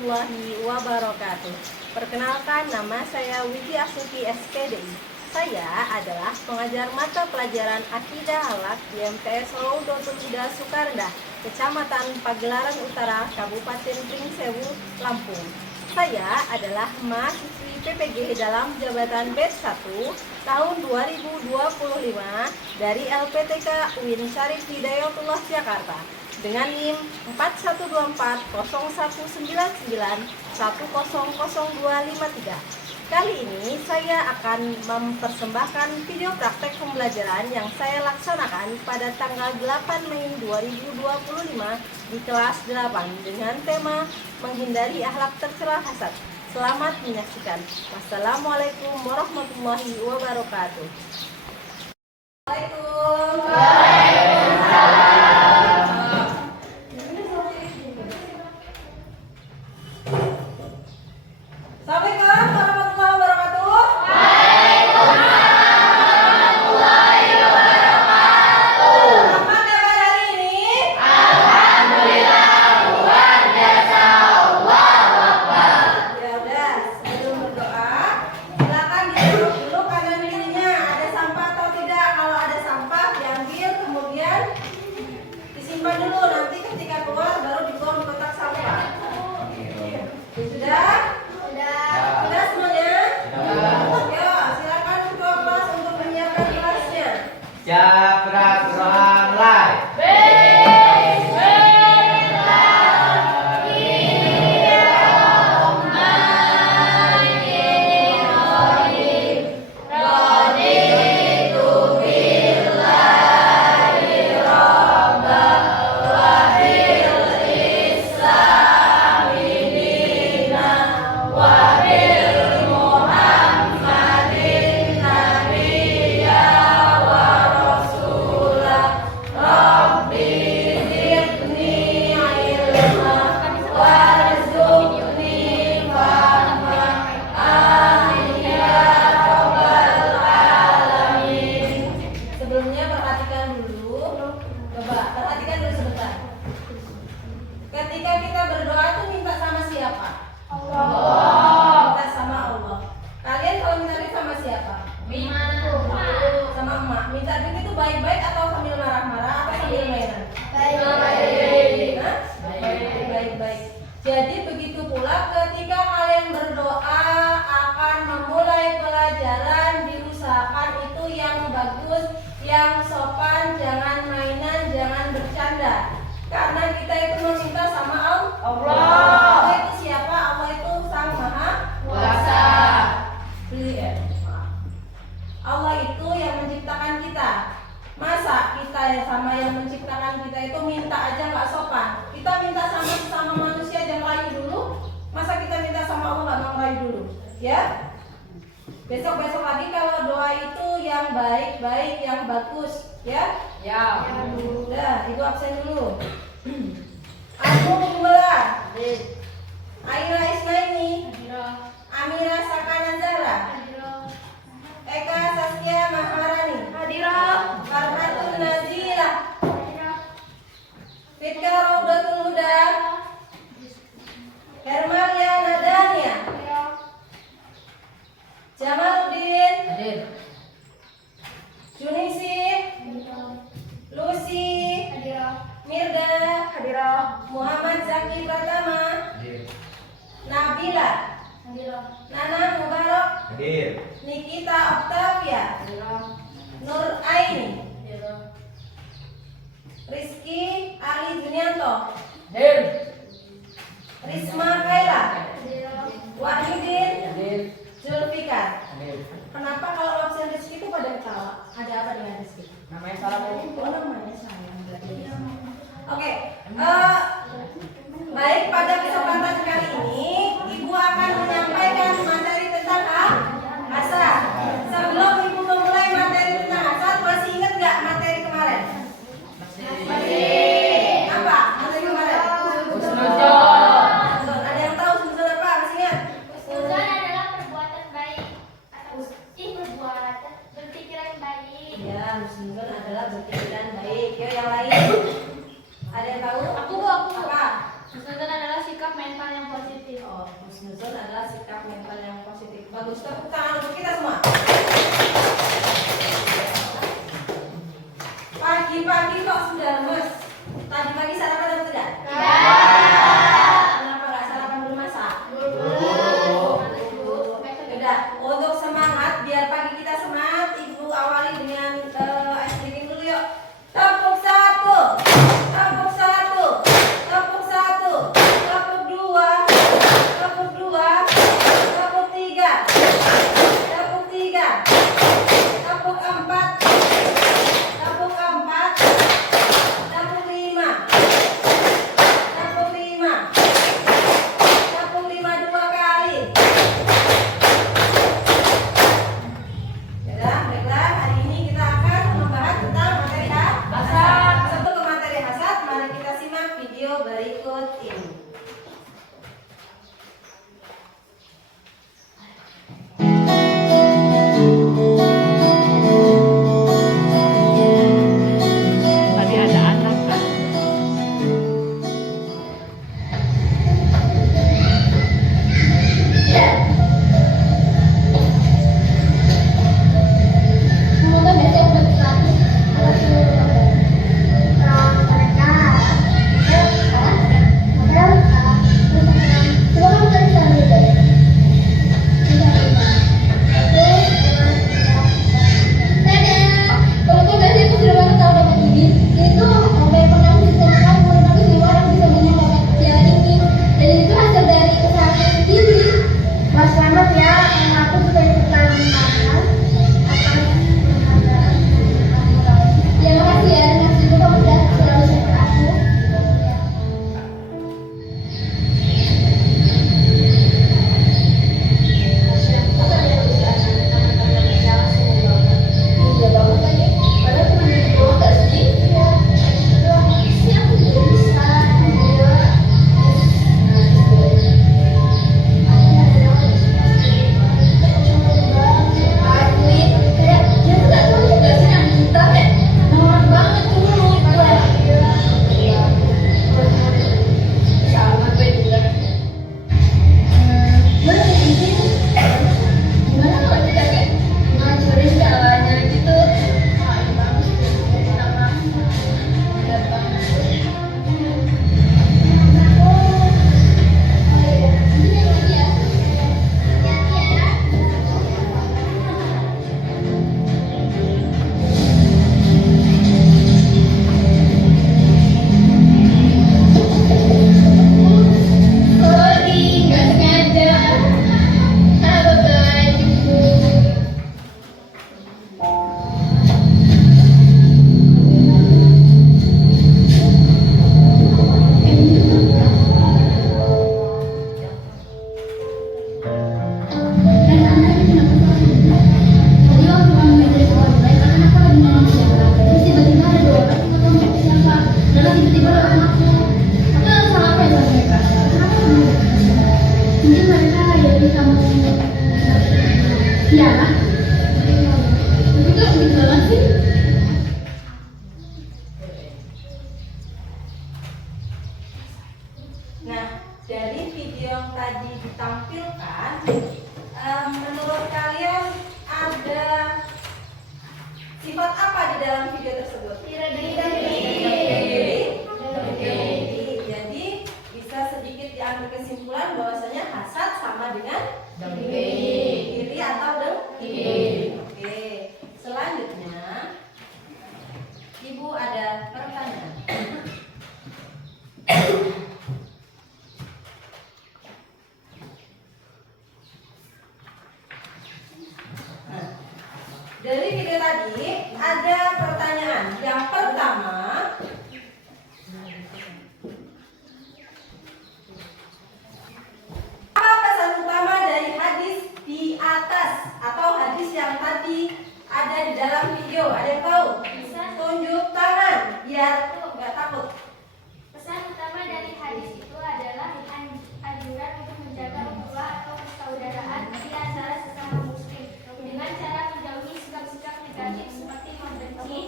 warahmatullahi wabarakatuh. Perkenalkan, nama saya Widi Asuki SPDI. Saya adalah pengajar mata pelajaran Akidah Akhlak di MTS Raudatul Huda Sukarendah, Kecamatan Pagelaran Utara, Kabupaten Pringsewu, Lampung. Saya adalah mahasiswi PPG dalam jabatan batch 1 tahun 2025 dari LPTK UIN Syarif Hidayatullah Jakarta dengan NIM 41240199100253. Kali ini saya akan mempersembahkan video praktek pembelajaran yang saya laksanakan pada tanggal 8 Mei 2025 di kelas 8 dengan tema menghindari akhlak tercela hasad. Selamat menyaksikan. Wassalamualaikum warahmatullahi wabarakatuh. Simpan dulu, nanti ketika keluar baru dibuang di kotak sampah. Sudah? Sudah semuanya? Ya, silakan ketua kelas untuk menyiapkan kelasnya. Ketika kita berdoa itu minta sama siapa? Allah. Minta sama Allah. Kalian kalau minta duit sama siapa? Sama emak. Minta duit itu baik-baik atau sambil marah-marah atau sambil mainan? Baik-baik. Baik-baik. Jadi begitu pula ketika kalian berdoa akan memulai pelajaran, diusahakan itu yang bagus, yang sopan, jangan mainan, jangan bercanda. Karena kita itu meminta sama Allah. Allah itu siapa? Allah itu Sang Maha Kuasa. Allah itu yang menciptakan kita. Masa kita sama yang menciptakan kita itu minta aja nggak sopan? Kita minta sama manusia aja ngerayu dulu. Masa kita minta sama Allah nggak mau ngerayu dulu? Ya. Besok lagi kalau doa itu yang baik-baik, yang bagus, ya? Ya. Udah, ibu absen dulu. Aku Gumela, Aira Isnaini, Amira Sakanazara, Eka Saskia Maharani, Farhatun Nazila, Fitka Raudatul Huda, Hermalia Nadania, Jamaluddin, Junisi, Lucy, Mirda, Muhammad Zaki Pratama, Nabila, Nana Mubarak, Nikita Octavia, Nur Aini, Rizky Ali Junianto, Risma Kaila, Wahidin, Zulfikar. Kenapa kalau absen Rizky itu pada ketawa? Ada apa dengan Rizky? Namanya salah. Namanya salah. Oke, baik, pada kesempatan kali ini Ibu akan menyampaikan materi tentang hasad. Sebelum Ibu memulai materi tentang hasad, masih ingat nggak materi kemarin? Masih. Apa materi kemarin? Husnuzon. Ada yang tahu husnuzon Husnuzon adalah sikap mental yang positif. Bagus, tepuk tangan untuk kita semua. Pagi-pagi kok sudah lemes. Tadi pagi sarapan atau tidak? Tidak. Kenapa nggak sarapan belum masak? Udah. Untuk semangat, biar pagi kita semangat, Ibu awali dengan ice breaking dulu yuk. Tepuk satu, tepuk satu, tepuk satu, tepuk dua, tepuk dua, tepuk tiga, tepuk tiga, tepuk empat, tepuk empat, tepuk lima, tepuk lima, tepuk lima dua kali. Baiklah, hari ini kita akan membahas tentang materi hasad. Sebelum ke materi hasad, mari kita simak video berikut ini. Tadi ada anak kan? Semoga besok dapat Mas selamat ya, aku juga ikut lagi makan. Ya makasih ya, terima kasih juga kamu udah selalu support aku. Iya banget lagi, padahal cuma dari doang gak sih? Iya, doang sih aku juga bisa. Iya. Mungkin mereka jadi kamu ya tapi kok gitu banget sih. Nah, dari video yang tadi ditampilkan, menurut kalian ada sifat apa di dalam video tersebut? Jadi bisa sedikit diambil kesimpulan bahwasanya hasad sama dengan iri atau dengki. Oke, selanjutnya Ibu ada pertanyaan. Nah, dari video tadi ada pertanyaan. Yang pertama, apa pesan utama dari hadis di atas atau hadis yang tadi ada di dalam video? Ada yang tahu? Tunjuk tangan biar nggak takut. Pesan utama dari hadis itu adalah anjuran untuk menjaga ukhuwah atau persaudaraan di antara sesama muslim dengan cara menjauhi sikap-sikap negatif seperti mendengki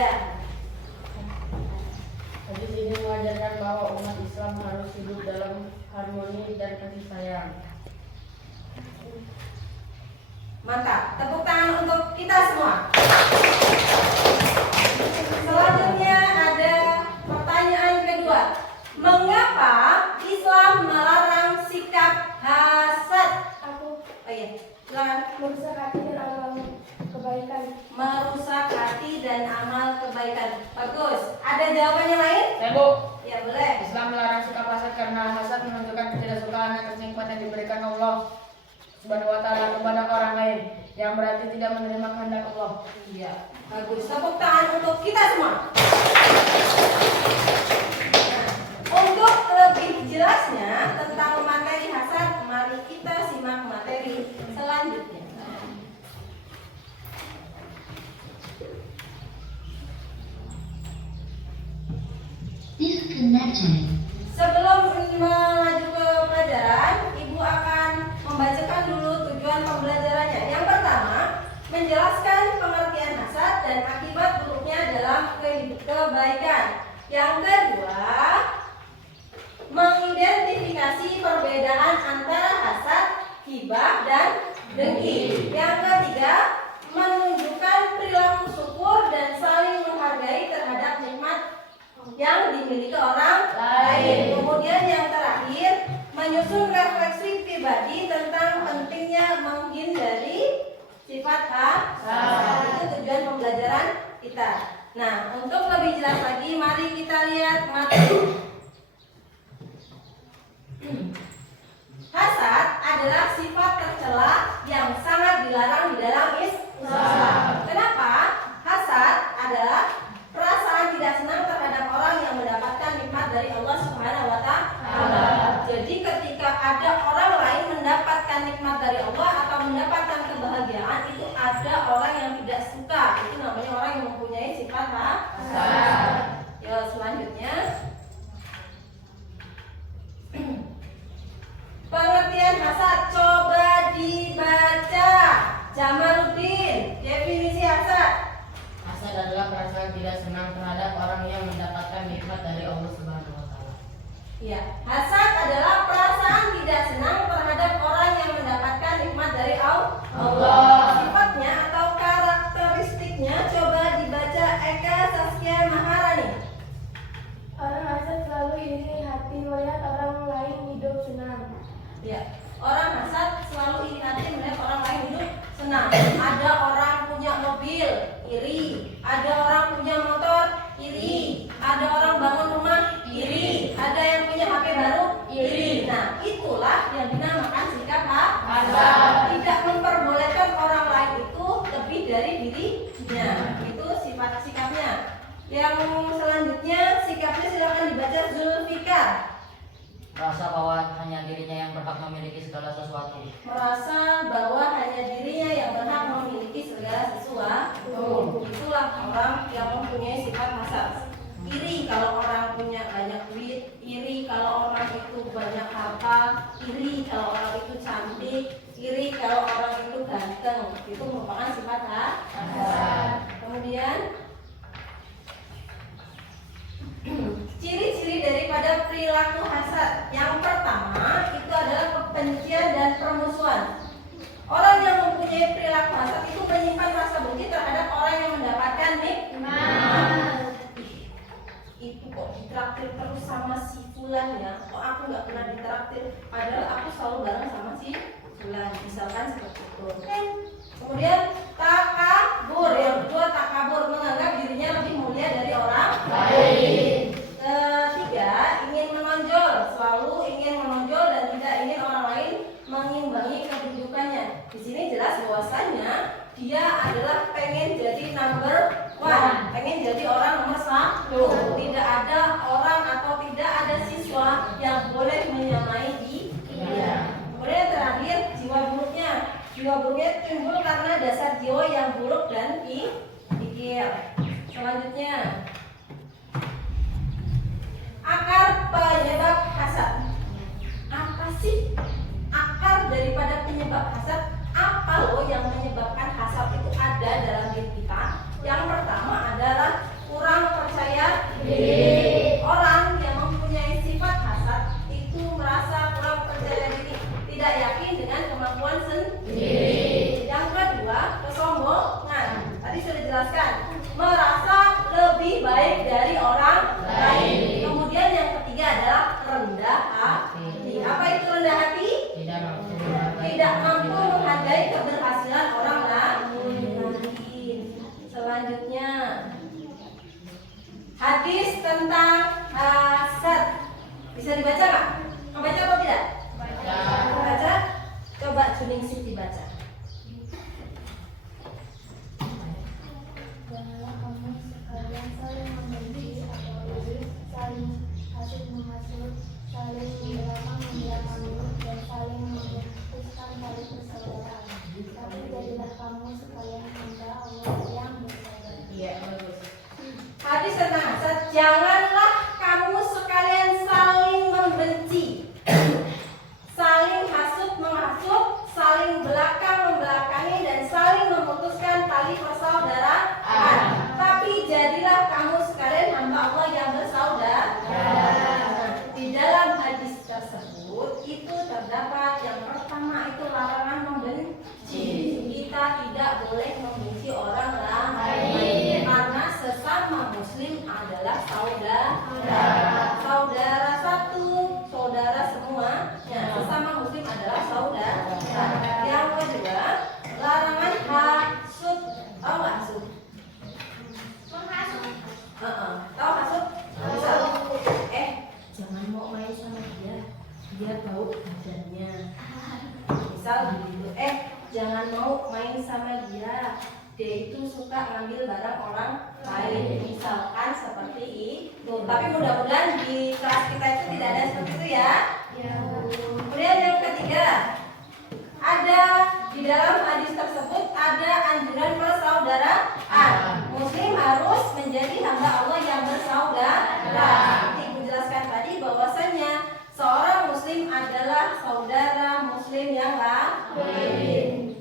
Ya. Hadis ini mengajarkan bahwa umat Islam harus hidup dalam harmoni dan kasih sayang. Mantap. Tepuk tangan untuk kita semua. Selanjutnya ada pertanyaan kedua. Mengapa Islam melarang sikap hasad? Aku Oh iya, silakan. merusak hati dan amal kebaikan. Merusak hati dan amal kebaikan. Bagus. Ada jawabannya lain? Bu, Ya, boleh. Islam melarang sikap hasad karena hasad menunjukkan ketidaksukaan atas nikmat yang diberikan Allah Subhanahu wa taala kepada orang lain, yang berarti tidak menerima kehendak Allah. Iya, bagus. Tepuk tangan untuk kita semua. Nah, untuk lebih jelasnya tentang materi hasad, mari kita simak materi selanjutnya. Disconnected. Sebelum melaju ke pelajaran, Ibu akan membacakan dulu tujuan pembelajarannya. Yang pertama, menjelaskan pengertian hasad dan akibat buruknya dalam kebaikan. Yang kedua, mengidentifikasi perbedaan antara hasad, hibah, dan dengki. Yang ketiga, menunjukkan perilaku syukur dan saling menghargai terhadap nikmat yang dimiliki orang lain. Kemudian yang terakhir, menyusun refleksi pribadi tentang pentingnya menghindari sifat hasad. Itu tujuan pembelajaran kita. Nah, untuk lebih jelas lagi, mari kita lihat materi. Hasad adalah sifat tercela yang sangat dilarang di dalam Islam. Kenapa? Hasad adalah perasaan tidak senang terhadap orang yang mendapatkan nikmat dari Allah Subhanahu wa taala. Jadi ketika ada orang lain mendapatkan nikmat dari Allah atau mendapatkan kebahagiaan, itu ada orang yang tidak suka. Itu namanya orang yang mempunyai sifat hasad. Ya, selanjutnya. Pengertian hasad coba dibaca. Jamaluddin, definisi hasad. Hasad adalah perasaan tidak senang terhadap orang yang mendapatkan nikmat dari Allah Subhanahu wa taala. Ya, hasad adalah perasaan tidak senang terhadap orang yang mendapatkan nikmat dari Allah. Sifatnya atau karakteristiknya coba dibaca Eka Saskia Maharani. Orang hasad selalu iri hati melihat orang lain hidup senang. Ya, orang hasad selalu iri hati melihat orang lain hidup senang. Ada orang punya mobil, iri. Ada orang punya motor, iri. Ada orang bangun rumah, iri. Ada yang punya HP baru, iri. Nah, itulah yang dinamakan sikap hasad. Tidak memperbolehkan orang lain itu lebih dari dirinya. Itu sifat sikapnya. Yang selanjutnya sikapnya silakan dibaca Zulfikar. Merasa bahwa hanya dirinya yang berhak memiliki segala sesuatu. Merasa bahwa hanya dirinya yang berhak memiliki segala sesuatu. Itulah orang yang mempunyai sifat hasad. Iri kalau orang punya banyak duit, iri kalau orang itu banyak harta, iri kalau orang itu cantik, iri kalau orang itu ganteng. Itu merupakan sifat hasad. Kemudian ciri-ciri daripada perilaku hasad. Yang pertama itu adalah kebencian dan permusuhan. Orang yang mempunyai perilaku hasad itu menyimpan rasa benci terhadap orang yang mendapatkan nikmat. Itu kok ditraktir terus sama si Fulan ya, kok aku nggak pernah ditraktir, padahal aku selalu bareng sama si Fulan, misalkan seperti itu. Kemudian takabur, yang kedua takabur, menganggap dirinya lebih mulia dari orang lain. Ketiga, ingin menonjol, selalu ingin menonjol dan tidak ingin orang lain mengimbangi kedudukannya. Di sini jelas bahwasanya dia adalah pengen jadi number one, pengen jadi orang nomor satu. Tidak ada orang atau tidak ada siswa yang boleh menyamai dia. Kemudian terakhir, jiwa buruknya. Jiwa buruknya timbul karena dasar jiwa yang buruk dan pikir. Selanjutnya, akar penyebab hasad. Apa sih akar daripada penyebab hasad? Apa loh yang menyebabkan hasad itu ada dalam diri kita? Yang pertama adalah tentang hasad. Bisa dibaca nggak? Membaca atau tidak? Baca. Coba Juningsih dibaca. Janganlah kamu sekalian saling membenci atau iri, saling hasut menghasut, saling membela mulut, dan saling memutuskan tali persaudaraan. Tapi jadilah kamu sekalian hamba Allah yang bersabar. Iya, bagus. Hadis tentang hasad, janganlah kamu sekalian saling membenci, saling hasut menghasut, saling belakang membelakangi, dan saling memutuskan tali persaudaraan. Tapi jadilah kamu sekalian hamba Allah yang bersaudara. Di dalam hadis tersebut itu terdapat yang pertama itu larangan membenci. Kita tidak boleh membenci orang lain karena sesama muslim adalah saudara. Saudara satu, saudara semua. Ya, sesama muslim adalah saudara. Yang kedua, larangan hasud. Tahu nggak hasud? Tahu hasud? Misal, jangan mau main sama dia tahu badannya. Misal begitu, jangan mau main sama dia itu suka ngambil barang orang lain. Misalkan seperti itu. Tapi mudah-mudahan di kelas kita itu tidak ada seperti itu ya. Kemudian yang ketiga, ada di dalam hadis tersebut ada anjuran persaudaraan. Muslim harus menjadi hamba Allah yang bersaudara. Ibu jelaskan tadi bahwasanya seorang muslim adalah saudara muslim yang lain.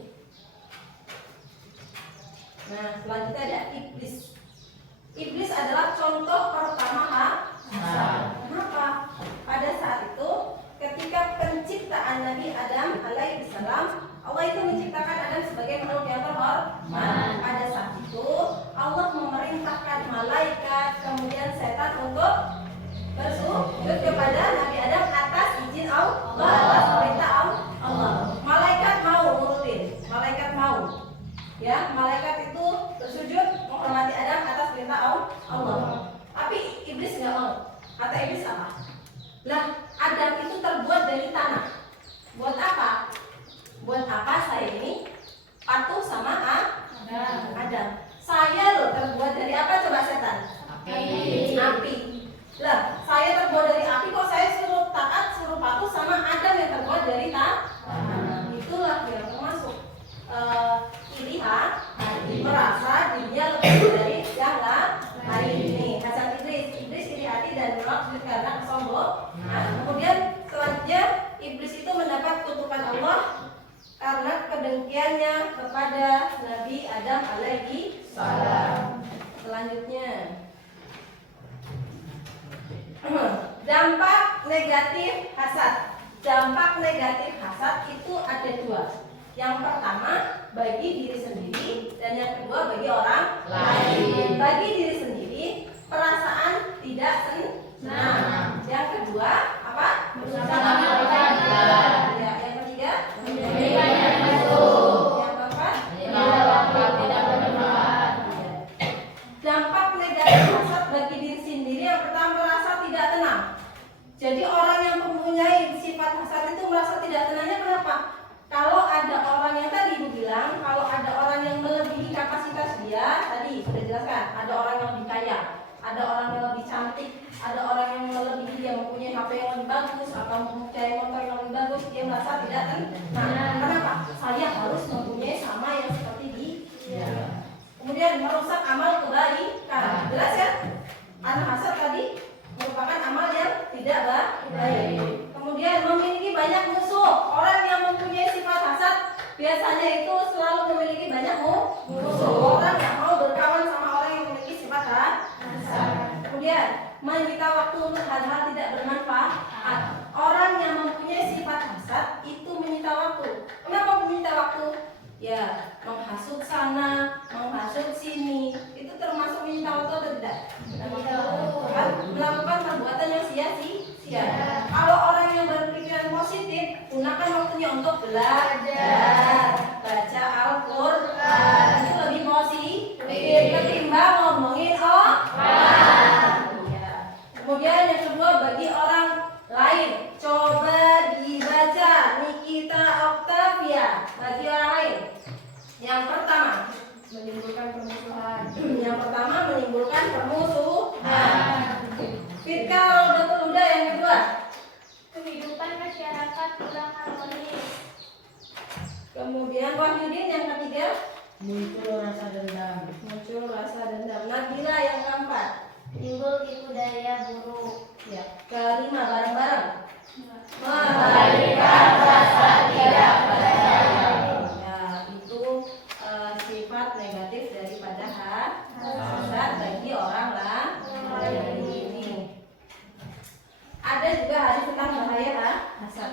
Nah, selanjutnya ada iblis. Iblis adalah contoh pertama hasad. Kenapa? Pada saat itu ketika penciptaan Nabi Adam alaihissalam, Allah itu menciptakan Adam sebagai makhluk yang terhormat. Pada saat itu Allah memerintahkan malaikat kemudian setan untuk bersujud kepada Nabi Adam atas izin Allah, atas perintah Allah. Malaikat mau nurutin, malaikat mau. Ya, malaikat itu bersujud menghormati Adam atas perintah Allah. Tapi iblis nggak mau. Kata iblis apa? Lah, Adam itu terbuat dari tanah. Buat apa? Buat apa saya ini patuh sama Adam? Saya loh terbuat dari apa coba setan? Api. Lah, saya terbuat dari api kok saya suruh taat, suruh patuh sama Adam yang terbuat dari tanah. Itulah yang termasuk pilihan merasa dirinya lebih dari yang lain. Ini hasad iblis iri hati dan menolak karena kesombongan. Kemudian selanjutnya iblis itu mendapat kutukan Allah karena kedengkiannya kepada Nabi Adam alaihi salam. Selanjutnya dampak negatif hasad. Dampak negatif hasad itu ada dua. Yang pertama bagi diri sendiri dan yang kedua bagi orang lain. Bagi diri sendiri perasaan tidak senang. Yang kedua apa? Ya, yang ketiga yang keempat tidak bermanfaat. Dampak negatif hasad bagi diri sendiri yang pertama merasa tidak tenang. Jadi orang yang mempunyai sifat hasad itu merasa tidak tenangnya kenapa? Kalau ada orang yang tadi Ibu bilang, kalau ada orang yang melebihi kapasitas dia, tadi sudah jelaskan, ada orang yang lebih kaya, ada orang yang lebih cantik, ada orang yang melebihi dia mempunyai HP yang lebih bagus atau mempunyai motor yang lebih bagus, dia merasa tidak tenang. Kenapa? Saya harus mempunyai sama yang seperti dia. Kemudian merusak amal kebaikan. Jelas ya? Anak hasad tadi merupakan amal yang tidak baik. Kemudian memiliki banyak musuh. Orang yang mempunyai sifat hasad biasanya itu selalu memiliki banyak musuh. Orang yang mau berkawan sama orang yang memiliki sifat hasad. Kemudian menyita waktu untuk hal-hal tidak bermanfaat. Orang yang mempunyai sifat hasad itu menyita waktu. Kenapa menyita waktu? Ya, menghasut sana, menghasut sini. Itu termasuk menyita waktu atau tidak? Melakukan perbuatan yang sia-sia. Kalau orang yang berpikiran positif, gunakan waktunya untuk belajar, baca Al-Quran. Itu lebih positif ketimbang ngomongin orang. Ya. Yang pertama menimbulkan permusuhan. Fitka Rodatul Huda yang kedua. Kehidupan masyarakat kurang harmonis. Kemudian Wahyudin yang ketiga. Muncul rasa dendam. Muncul rasa dendam. Nabila yang keempat. Timbul tipu daya buruk. Ya, kelima bareng-bareng. Memberikan rasa tidak percaya. Ya, itu sifat negatif daripada hasad bagi orang lain ini. Ada juga hadis tentang bahaya hasad.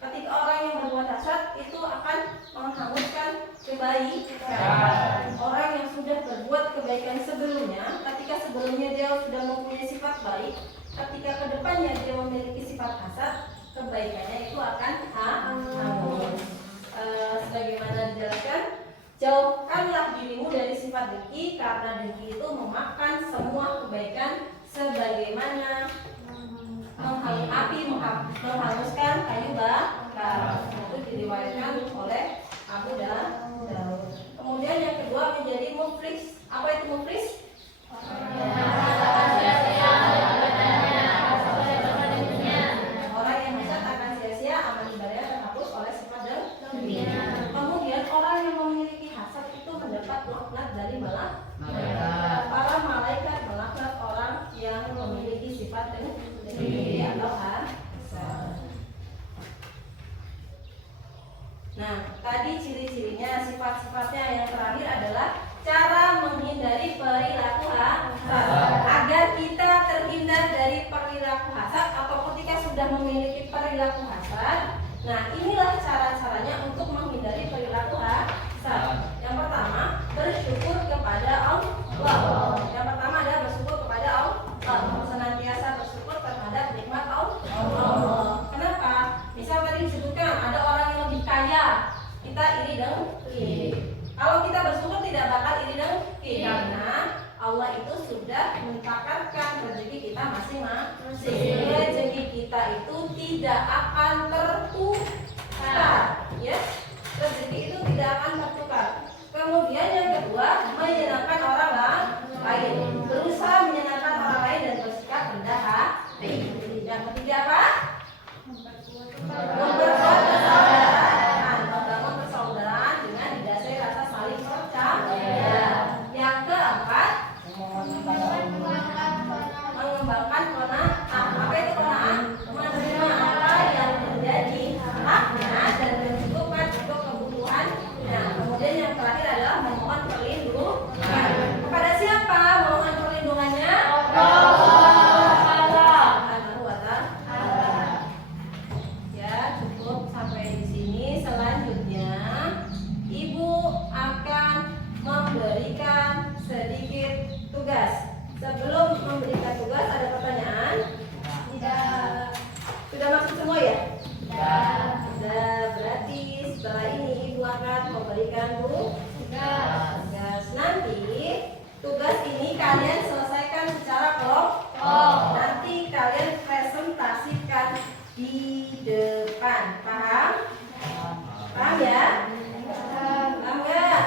Ketika orang yang berbuat hasad itu akan menghanguskan kebaikan. Orang yang sudah berbuat kebaikan sebelumnya, ketika sebelumnya dia sudah mempunyai sifat baik, ketika kedepannya dia memiliki sifat hasad, kebaikannya itu akan hangus. Sebagaimana dijelaskan, jauhkanlah dirimu dari sifat dengki, karena dengki itu memakan semua kebaikan sebagaimana api menghanguskan kayu bakar. Itu diriwayatkan oleh Abu Daud. Kemudian yang kedua menjadi muflis. Apa itu muflis? Orang yang hasad akan sia-sia, amal ibadahnya terhapus oleh sifat dengki. Kemudian orang yang memiliki hasad itu mendapat laknat dari malaikat. Para malaikat melaknat orang yang memiliki sifat dengki atau hasad. Nah, tadi ciri-cirinya, sifat-sifatnya yang terakhir adalah cara menghindari perilaku hasad. Agar kita terhindar dari perilaku hasad atau ketika sudah memiliki perilaku hasad, nah inilah cara-caranya untuk menghindari perilaku hasad. Yang pertama, bersyukur kepada Allah. Yang pertama adalah bersyukur kepada Allah. Senantiasa bersyukur terhadap nikmat Allah. Kenapa? Misal tadi disebutkan ada orang yang lebih kaya, kita iri dengki. Kalau kita bersyukur tidak bakal iri dengki, karena Allah itu sudah mentakarkan rezeki kita masing-masing. Rezeki kita itu tidak akan tertukar, ya. Rezeki itu tidak akan tertukar. Kemudian yang kedua, menyenangkan orang lain. Berusaha menyenangkan orang lain dan bersikap rendah hati. Yang ketiga apa? Memperkuat persaudaraan, membangun persaudaraan dengan didasari rasa saling percaya. Yang keempat, mengembangkan qanaah. Apa itu qanaah? Menerima apa yang menjadi haknya dan mencukupkan untuk kebutuhan. Nah, kemudian yang terakhir adalah memohon perlindungan. Kepada siapa memohon perlindungannya? Ya, cukup sampai di sini. Selanjutnya, Ibu akan memberikan sedikit tugas. Sebelum memberikan tugas, ada pertanyaan? Tidak. Sudah masuk semua ya? Sudah. Berarti setelah ini Ibu akan memberikan tugas. Nanti tugas ini kalian selesaikan secara kelompok. Nanti kalian presentasikan di depan. Paham? Paham ya? Paham nggak?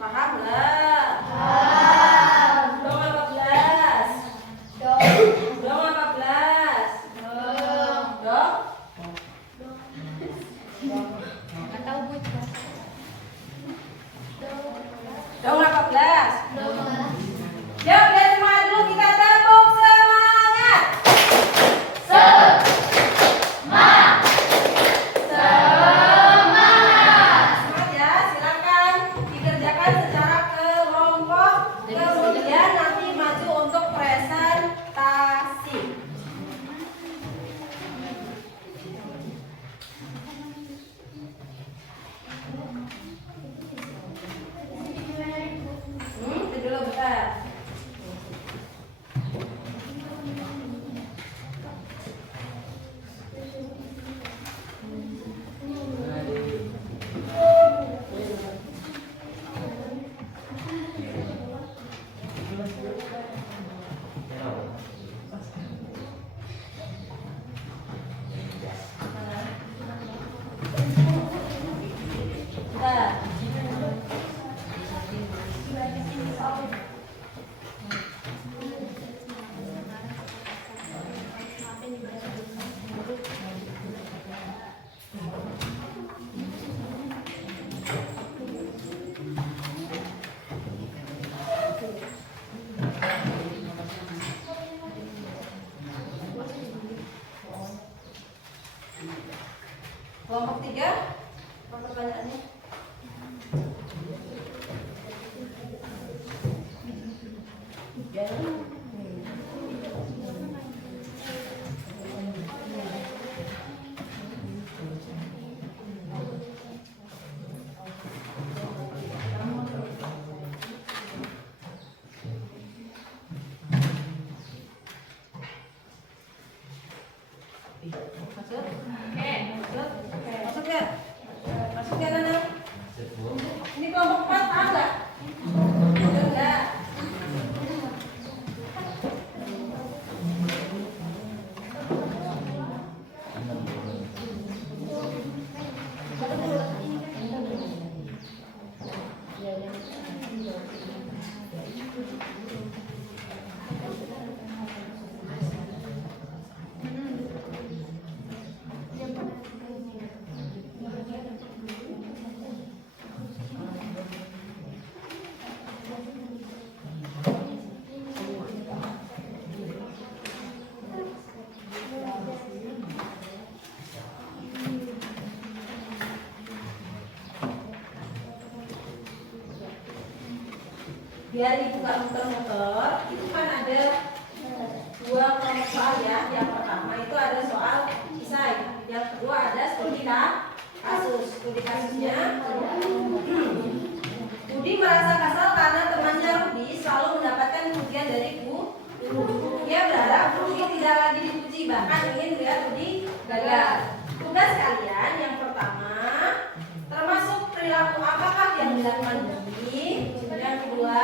Paham nggak? Dong apa belas? Dong apa belas? Dong? Dong apa belas? Yuk, biar semangat dulu, kita tepuk semangat. Semangat ya, silakan dikerjakan secara kelompok. Kemudian nanti maju untuk presentasi. Itu dulu Masuk nggak? Masuk nggak, Nana? Ini kelompok 4 tahu nggak? Enggak. Biar dibuka muter-muter, itu kan ada 2 kelompok soal ya. Yang pertama itu ada soal isai, yang kedua ada studi kasus. Studi kasusnya, Budi merasa kesal karena temannya Rudi selalu mendapatkan pujian dari guru. Dia berharap Rudi tidak lagi dipuji, bahkan ingin melihat Rudi gagal. Tugas kalian yang pertama termasuk perilaku apakah yang dilakukan Budi. Yang kedua,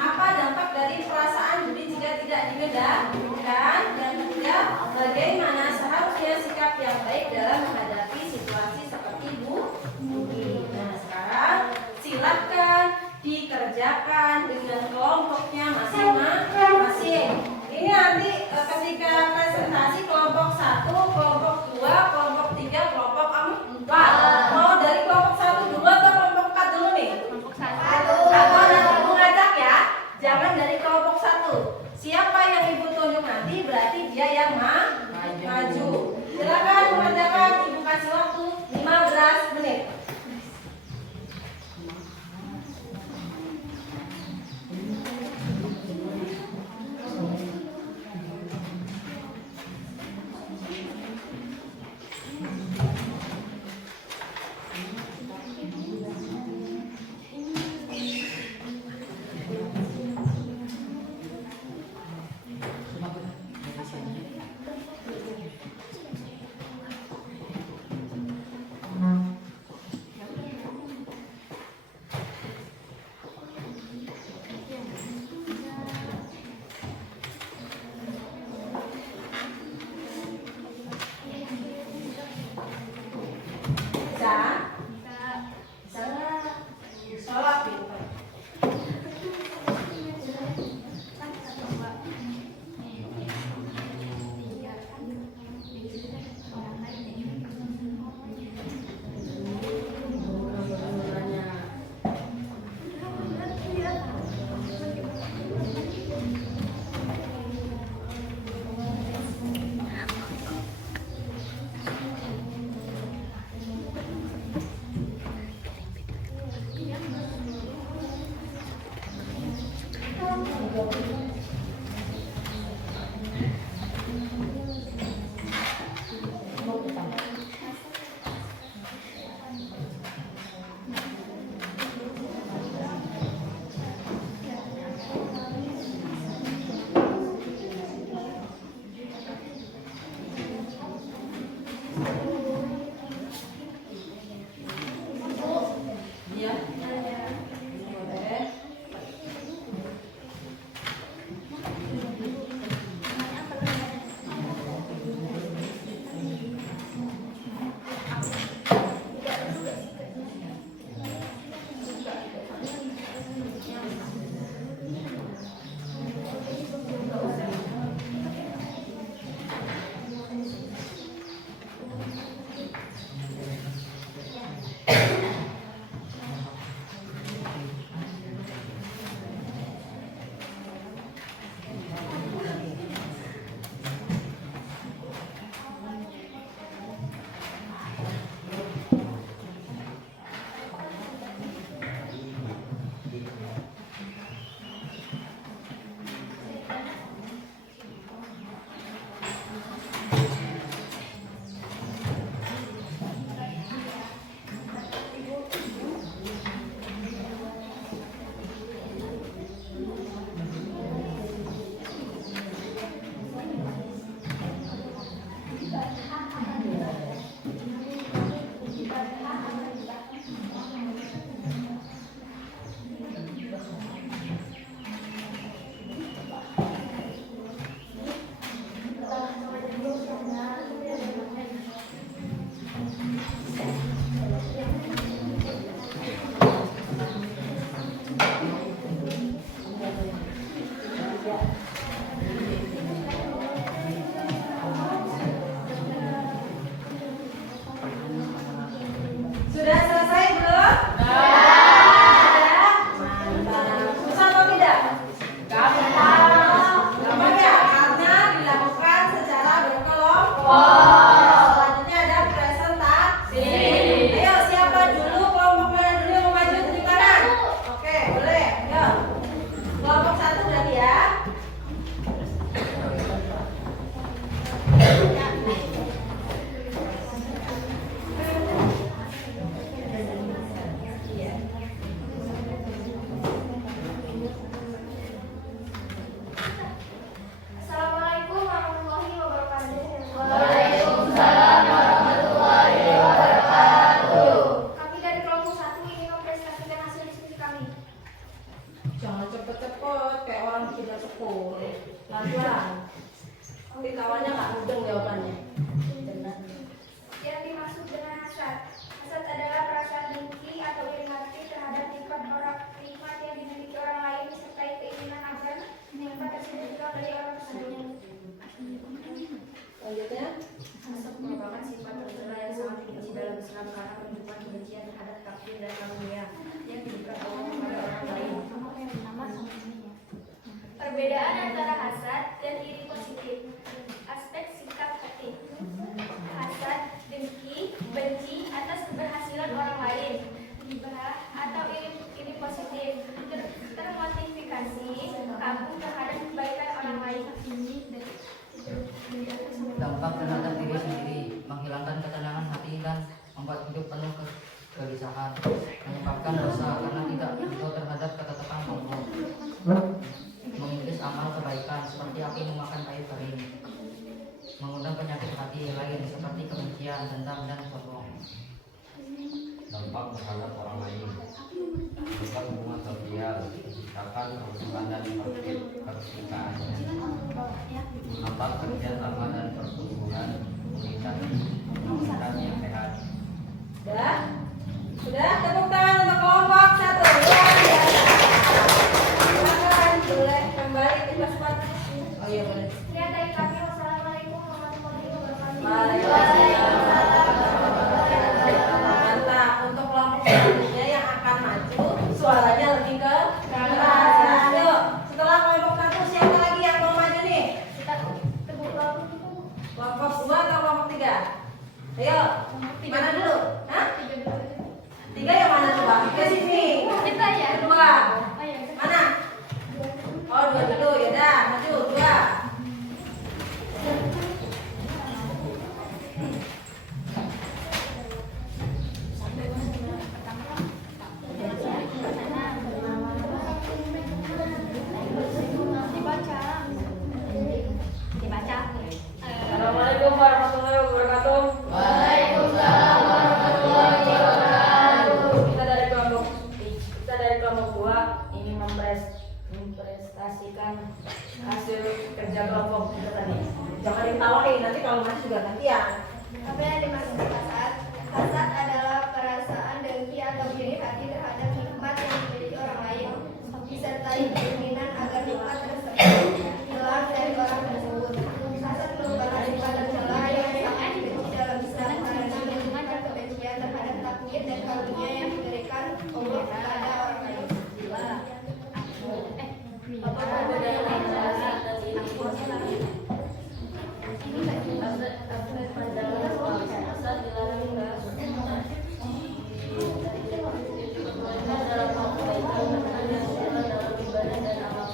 apa dampak dari perasaan Budi jika tidak dibedakan. Yang ketiga, bagaimana seharusnya sikap yang baik dalam menghadapi situasi seperti Budi. Nah, sekarang silakan dikerjakan dengan kelompoknya masing-masing. Ini nanti ketika presentasi kelompok 1, kelompok 2, kelompok 3, kelompok 4. Mau dari kelompok 1 dulu atau kelompok 4 dulu nih? Atau nanti ibu ngajak ya, jangan dari kelompok 1. Siapa yang ibu tunjuk nanti berarti dia yang maju. Silakan mengerjakan, ibu kasih waktu 15 menit. Jangan cepet-cepet kayak orang bikin sepuluh. Pelan-pelan. Nanti kawannya nggak mudeng jawabannya. Yang dimaksud dengan hasad. Hasad adalah perasaan dengki atau iri hati terhadap nikmat yang dimiliki orang lain disertai keinginan agar nikmat tersebut hilang dari orang tersebut. Lanjutnya. Hasad merupakan sifat tercela yang sangat dibenci dalam Islam karena menunjukkan kebencian terhadap takdir dan karunia yang diberikan Allah kepada orang lain. Perbedaan antara hasad dan iri positif. Aspek sikap hati. Hasad, dengki, benci atas keberhasilan orang lain. Ghibah atau iri positif termotivasi kagum terhadap kebaikan orang lain. Dampak terhadap diri sendiri, menghilangkan ketenangan hati dan membuat hidup penuh kegelisahan, menyebabkan dosa karena tidak ridho terhadap ketetapan Allah, mengikis amal kebaikan seperti api memakan kayu kering, mengundang penyakit hati lain seperti kebencian, dendam, dan sombong. Dampak terhadap orang lain, merusak hubungan sosial, menciptakan kerusakan dan percintaannya, menghambat kerja sama dan pertumbuhan komunitas yang sehat. Sudah, tepuk tangan untuk kelompok 1. Luar biasa. Silakan boleh kembali ke kelas 4. Oh iya boleh. Sekian dari kami. Wassalamualaikum warahmatullahi wabarakatuh. Mantap. Untuk kelompok selanjutnya yang akan maju, suaranya lebih ke keras. Ayo, setelah kelompok 1 siapa lagi yang mau maju nih? Kelompok 2 atau kelompok 3? Ayo, mana dulu? Hah? 3 yang mana coba? Ke sini. Kita ya. Kedua. Mana? Oh, 2 dulu. Ya dah, maju 2. Assalamualaikum warahmatullahi wabarakatuh. Kita dari kelompok 2 ingin memprestasikan hasil kerja kelompok kita tadi. Jangan ditawain, nanti kalau maju juga gantian. Apa yang dimaksud hasad? Hasad adalah perasaan dengki atau iri hati terhadap nikmat yang dimiliki orang lain, disertai keinginan agar nikmat tersebut hilang dari orang tersebut. Hasad merupakan sifat tercela yang sangat dibenci dalam Islam karena menunjukkan kebencian terhadap takdir dan karunia yang diberikan Allah kepada orang lain. Apa perbedaan antara hasad dan iri positif? Aspek pandangan hasad dilarang membahas dalam hal kebaikan dan dalam ibadah dan amal.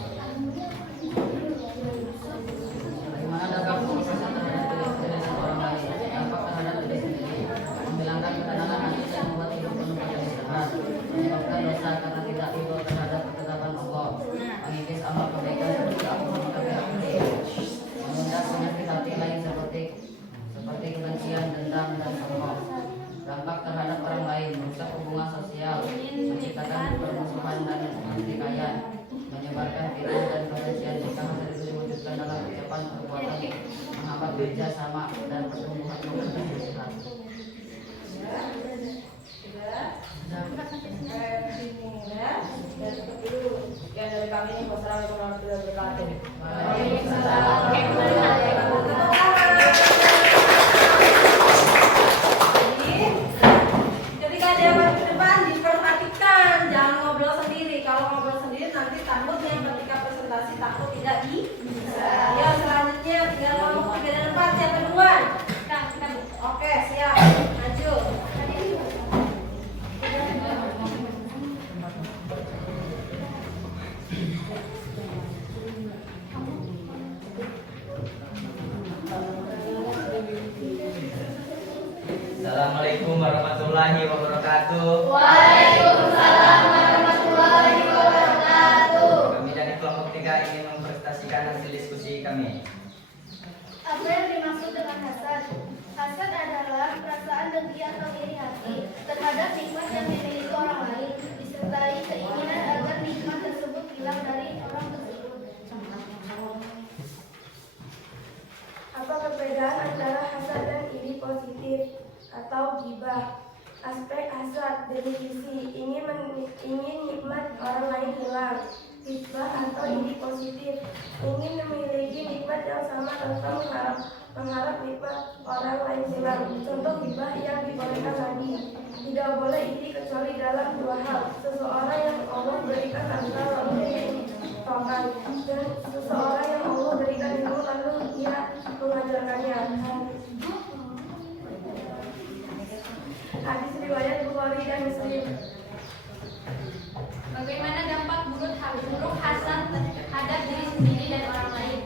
Bagaimana dampak hasad terhadap diri dan orang lain? Dampak terhadap diri sendiri, menghilangkan ketenangan hati dan membuat hidup penuh kegelisahan, menyebabkan dosa karena tidak ridho terhadap ketetapan Allah, mengikis amal kebaikan seperti api memakan kayu kering, mengundang penyakit hati lain seperti kebencian, dendam, dan sombong. Dampak terhadap orang lain, merusak hubungan sosial, menciptakan permusuhan dan pertikaian, menyebarkan fitnah dan kebencian jika hasil itu diwujudkan dalam ucapan perbuatan, menghambat kerja sama dan pertumbuhan komunitas yang sehat. Yang dari kami, wassalamualaikum warahmatullahi wabarakatuh. Ketika dia maju ke depan diperhatikan, jangan ngobrol sendiri. Kalau ngobrol sendiri nanti takutnya ketika presentasi takut tidak bisa. Ya selanjutnya tinggal kelompok 3 dan 4 siapa duluan? Oke siap, maju. Assalamualaikum warahmatullahi wabarakatuh. Kami dari kelompok 3 ingin mempresentasikan hasil diskusi kami. Apa yang dimaksud dengan hasad? Hasad adalah perasaan dengki atau iri hati terhadap nikmat yang dimiliki orang lain, disertai keinginan agar nikmat tersebut Perbedaan antara hasad dan iri positif atau ghibah. Aspek hasad, definisi, ingin nikmat orang lain hilang. Ghibah atau iri positif, ingin memiliki nikmat yang sama tanpa mengharap nikmat orang lain hilang. Contoh ghibah yang dibolehkan lagi. Tidak boleh iri kecuali dalam dua hal. Seseorang yang Allah berikan harta lalu dia tongkat, dan seseorang yang Allah berikan ilmu lalu dia mengajarkannya. Hadis riwayat Bukhari dan Muslim. Bagaimana dampak buruk hasad terhadap diri sendiri dan orang lain?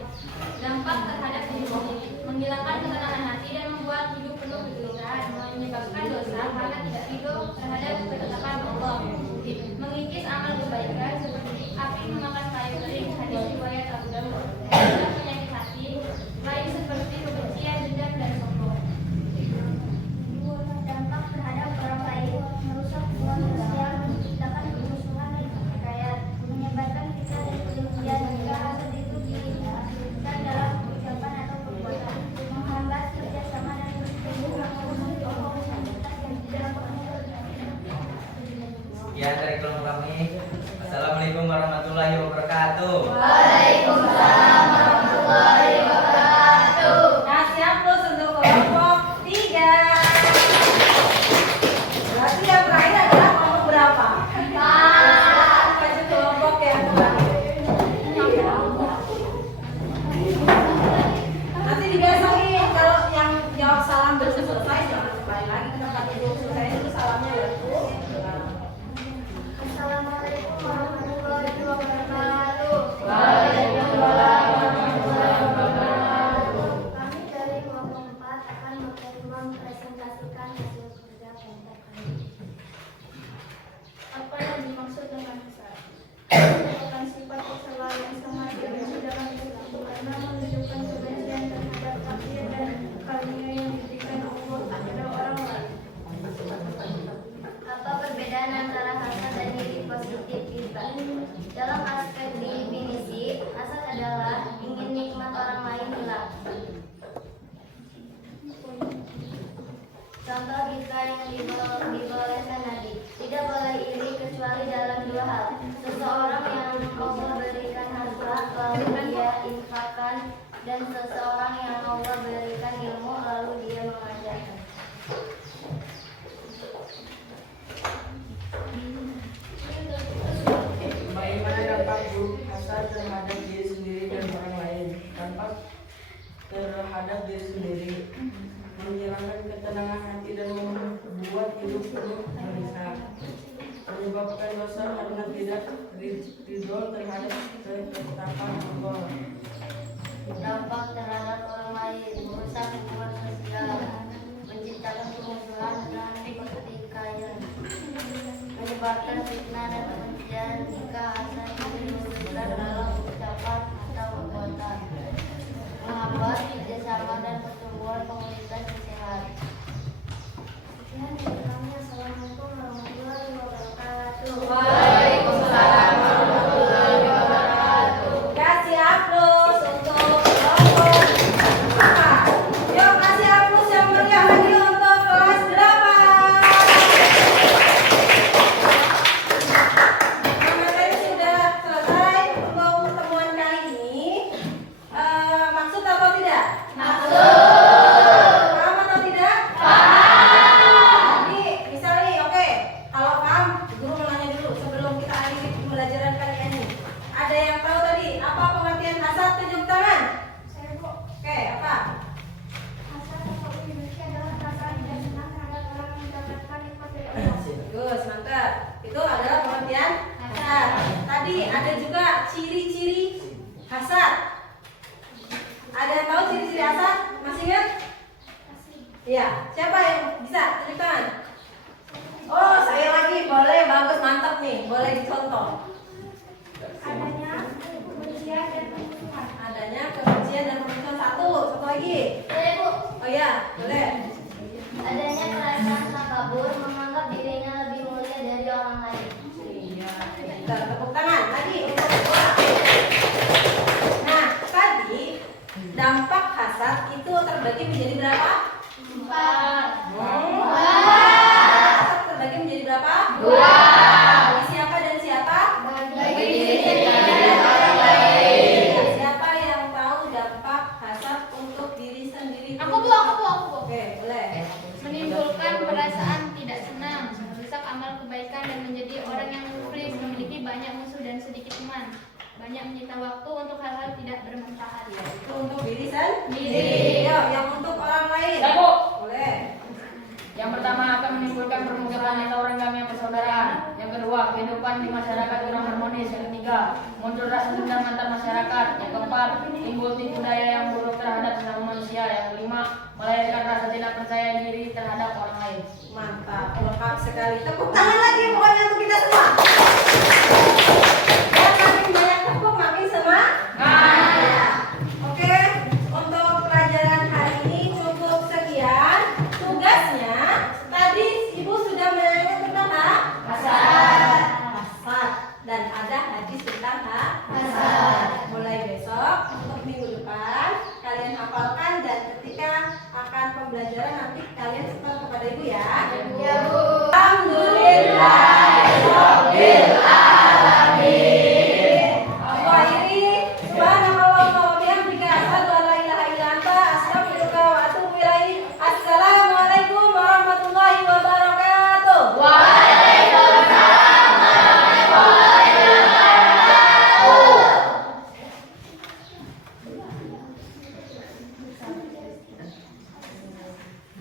Dampak terhadap diri sendiri menghilangkan ketenangan hati dan membuat hidup penuh kegelisahan, menyebabkan dosa karena tidak ridho terhadap ketetapan Allah, mengikis amal kebaikan seperti api memakan kayu kering. Hadis riwayat Abu Dawud. Dan penyakit hati lain seperti kebencian, dendam, dan sombong. Dampak terhadap orang lain, merusak hubungan sosial, menciptakan permusuhan dan pertikaian, menyebabkan fitnah dan kebencian. Jika hasad itu dilakukan dalam ucapan atau perbuatan, menghambat kerjasama dan pertumbuhan komunitas yang tidak Sekian dari kelompok kami. Assalamualaikum warahmatullahi wabarakatuh. Waalaikumsalam warahmatullahi wabarakatuh. Nah, siap terus untuk kelompok 3. Berarti yang terakhir adalah kelompok berapa? 4. Baju kelompok yang terakhir. Nanti dibiasain kalau yang jawab salam belum selesai jangan kembali lagi ke tempat duduk. Selesai itu salamnya ya. Assalamualaikum warahmatullahi wabarakatuh. Waalaikumsalam warahmatullahi wabarakatuh. Kami dari kelompok 4 akan mempresentasikan hasil kerja kelompok kami. Apa yang dimaksud dengan hasad? Merupakan sifat tercela yang sangat dibenci dalam Islam karena menunjukkan kebencian terhadap takdir dan karunia yang diberikan Allah kepada orang lain. Apa perbedaan antara hasad dan iri positif ghibah? Dalam aspek definisi, hasad adalah ingin nikmat orang lain hilang. Contoh ghibah yang dibolehkan Nabi. Tidak boleh iri kecuali dalam dua hal. Seseorang yang Allah berikan harta lalu dia infakkan, dan seseorang yang Allah berikan ilmu lalu dia mengajarkan. Bagaimana dampak buruk hasad terhadap diri sendiri dan orang lain? Dampak terhadap diri sendiri, menghilangkan ketenangan hati dan membuat hidup penuh gelisah, menyebabkan dosa karena tidak ridho terhadap ketetapan Allah. Dampak terhadap orang lain, merusak hubungan sosial, menciptakan permusuhan dan pertikaian, menyebabkan fitnah dan kebencian. Jika hasad itu diwujudkan dalam ucapan atau perbuatan, menghambat kerjasama dan pertumbuhan komunitas yang sehat. Sekian dari kami. Assalamualaikum warahmatullahi wabarakatuh. Waalaikumsalam warahmatullahi wabarakatuh. Kasih aplaus untuk kelompok 4. Yuk kasih aplaus yang meriah lagi untuk kelas 8. Materi sudah selesai untuk pertemuan kali ini. Maksud atau tidak? Maksud. Paham atau tidak? Paham. Jadi bisa nih, oke. Kalau paham, guru mau nanya dulu sebelum kita akhiri pembelajaran kali ini. Ada yang tahu tadi apa pengertian hasad? Tunjuk tangan. Saya Bu. Oke, apa? Hasad atau iri adalah perasaan tidak senang terhadap orang yang mendapatkan nikmat dari Allah. Bagus, mantap. Itu adalah pengertian hasad. Tadi ada juga ciri-ciri hasad. Ada yang tahu ciri-ciri hasad? Masih ingat? Iya. Siapa yang bisa? Tunjuk tangan. Oh, saya lagi. Boleh, bagus, mantap nih. Boleh dicontoh. Adanya kebencian dan permusuhan. Adanya kebencian dan permusuhan. Satu lagi. Saya Bu. Oh iya, boleh. Adanya perasaan takabur, menganggap dirinya lebih mulia dari orang lain. Iya. Bentar, tepuk tangan. Lagi untuk dua. Nah, tadi dampak hasad itu terbagi banyak menyita waktu untuk hal-hal tidak bermanfaat. Itu untuk diri sendiri. Diri. Ya, yang untuk orang lain. Saya, Bu. Boleh. Yang pertama akan menimbulkan permusuhan atau renggang yang persaudaraan. Yang kedua, kehidupan di masyarakat kurang harmonis. Yang ketiga, muncul rasa dendam antar masyarakat. Yang keempat, timbul tipu daya yang buruk terhadap sesama manusia. Yang kelima, melahirkan rasa tidak percaya diri terhadap orang lain. Mantap, lengkap sekali. Tepuk tangan lagi pokoknya untuk kita semua.